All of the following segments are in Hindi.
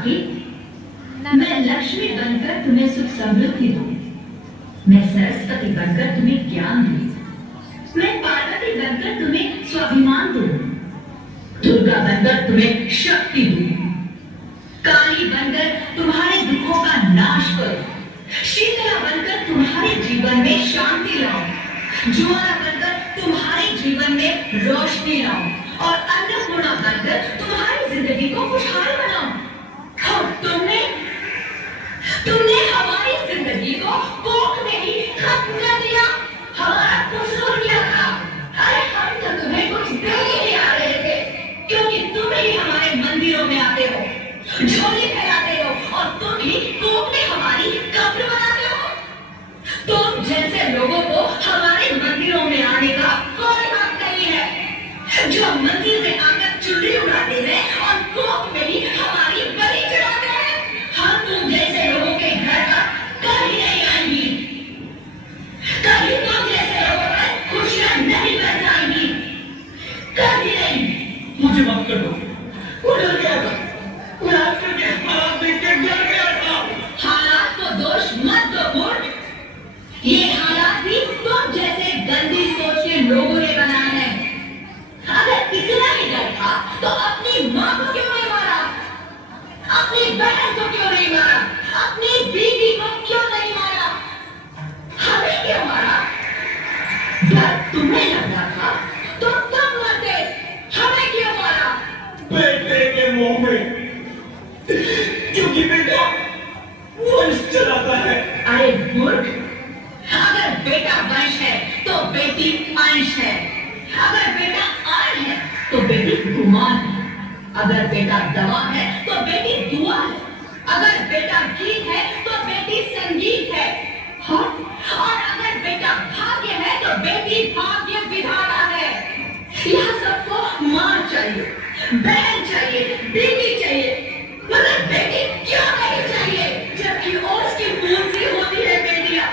साकी, मैं लक्ष्मी बनकर तुम्हें सुख समृद्धि दूं, मैं सरस्वती बनकर तुम्हें ज्ञान दूं, मैं पार्वती बनकर तुम्हें स्वाभिमान दूं, दुर्गा बनकर तुम्हें शक्ति दूं, काली बनकर तुम्हारे दुखों का नाश करूं, शीतला बनकर तुम्हारे जीवन में शांति लाऊं, ज्वाला बनकर तुम्हारे जीवन में रोशनी लाऊं और अन्नपूर्णा बनकर तुम्हारी जिंदगी को खुशहाल बनाऊं। और तुमने हमारी जिंदगी को कोख में ही खत्म कर दिया, हमारा कसूर क्या था? अरे हम तो तुम्हें कुछ देने ही आ रहे थे, क्योंकि तुम ही हमारे मंदिरों में आते हो, झोली फैलाते हो और तुम ही कोख में हमारी कब्र बनाते हो। तुम जैसे लोगों को हमारे मंदिरों में आने का कोई हक नहीं है, जो मंदिर में आकर चुनरी उड़ाते हैं और कोख में ही हमारी बलि चढ़ाते हैं। हम तुम जैसे लोगों के घर पर कभी नहीं आएंगी, कभी तुम जैसे लोगों पर खुशियां नहीं बरसाएंगी, कभी नहीं। मुझे माफ कर दो, वो डर गया था, मैं आपके हालात देख के डर गया था। हालात को दोष मत दो मूर्ख, ये हालात भी तुम जैसे गंदी सोच के लोगों ने बनाए हैं। अगर इतना ही डर था तो अपनी माँ को क्यों नहीं मारा, अपनी बहन को क्यों नहीं मारा, अपनी बीवी को क्यों नहीं मारा, हमें क्यों मारा? डर तुम्हें लग रहा था तो तुम मरते, हमें क्यों मारा? बेटे के मुंह में, क्योंकि बेटा वंश चलाता है। अरे मूर्ख, अगर बेटा वंश है तो बेटी अंश है, अगर बेटा आन है तो बेटी गुमान है, अगर बेटा दवा है तो बेटी दुआ है, अगर बेटा गीत है तो बेटी संगीत है, और अगर बेटा भाग्य है तो बेटी भाग्य विधाता है। यह सबको मां चाहिए, बहन चाहिए, बीवी चाहिए, मगर बेटी क्यों नहीं चाहिए? जबकि ओस की बूंद सी होती है बेटियां,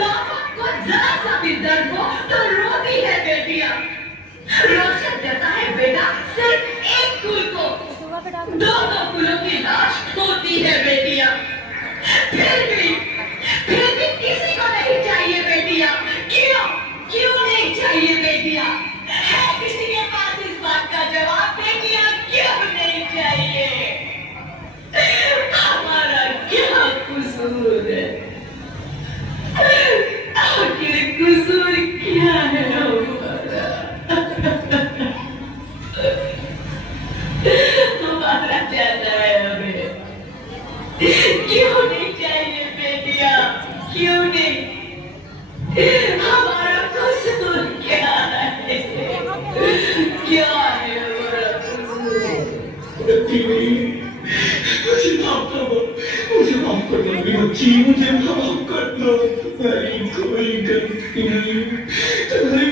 माँ को जरा सा भी दर्द हो तो रोती है बेटियां, रोशन करता है बेटा सिर्फ एक कुल को, दो कुलों की लाश होती है बेटियां। फिर भी किसी को नहीं चाहिए बेटियां, क्यों नहीं चाहिए बेटियां? है किसी के पास इस बात का जवाब? बेटियां क्यों नहीं चाहिए? हमारा क्या कसूर है? आखिर कसूर क्या है हमारा? हमारा जाना है हमें, क्यों नहीं चाहिए बेटियां, क्यों नहीं? हमारा कसूर क्या है? क्या है हमारा कसूर? मुझे माफ कर दो, मुझे माफ कर दो मेरी बच्ची, मुझे माफ कर दो। मेरी कोई गलती नहीं, तुम्हारी